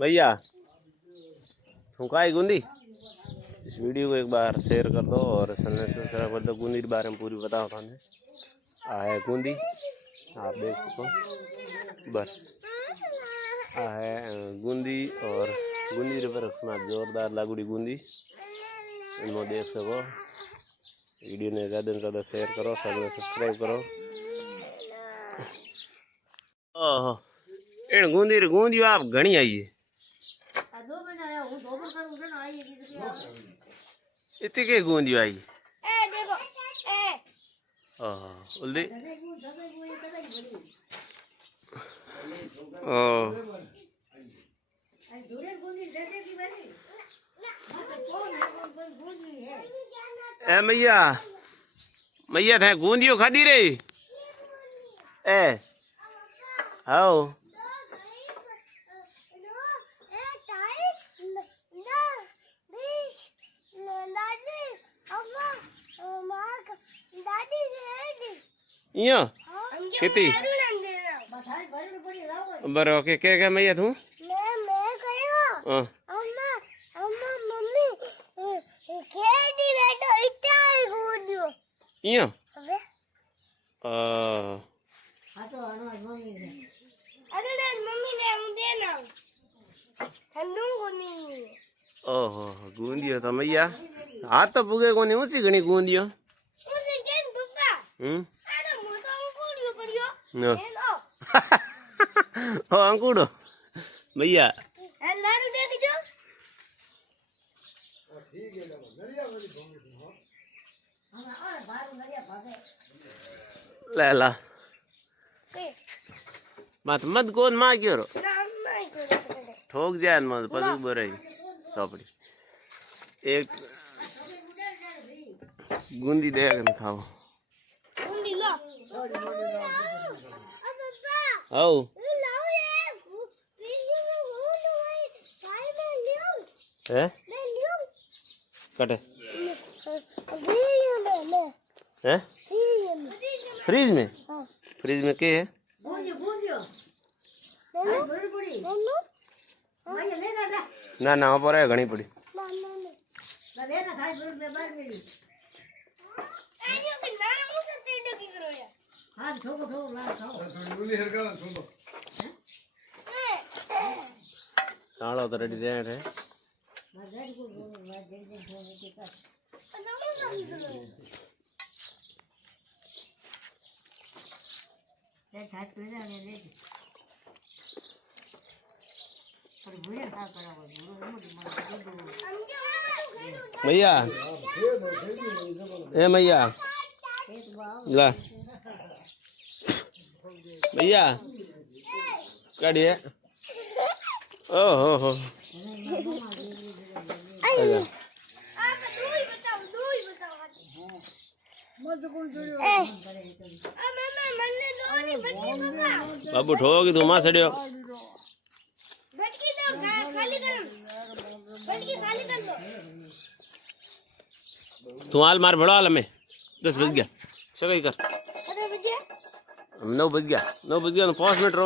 भैया फुकाई गूंदी। इस वीडियो को एक बार शेयर कर दो और चैनल सब्सक्राइब कर दो। गूंदी के बारे में पूरी बताओ थाने है गूंदी आप देख सको बस है गूंदी और गूंदी में जोरदार लागुड़ी गूंदी इनमें देख सको। वीडियो ने ज़्यादा से ज़्यादा शेयर करो, सब्सक्राइब करो। ओहो इन गूंदी गूंदी आप घनी आई है इतनी के गूंदी आई उल्दी ए मैया मैया थे गूंदियो खादी रे ए आओ इया किती बर ओके के मैया तू मैं कयो अम्मा अम्मा मम्मी केडी बेटो इटाई गूंदियो इया अबे हां तो मम्मी ने अरे मम्मी ने उंदे ना ठंडू कोनी ओहो गूंदियो तो मैया हाथ तो पुगे कोनी ऊंची घणी गूंदियो ऊंची केन पप्पा अरे मोटो अंकुड़ियो पड़ियो ओ अंकुड़ो भैया ए लाडू दे दीजो ठीक है ना नरिया वाली भोंगी हो हां और बाहर नरिया भागे ले ला मत मत कौन मां क्यों रो ठोक जाए मत पदू बरे सोपड़ी एक गूंदी दे के खाओ गूंदी लो आओ हैं कटे हैं फ्रीज में फ्रीज में के है ना ना पर है घनी पड़ी तालो तो रेडी दे है मैया ए मैया ला मैया काढ़िए ओहो हो बाबू ठोक तू मां सड़ियो तू हाल मार भड़ो हाल में 10 बज गया सगाई कर 9 बज गया 9 बज गया तो 5 मिनट रो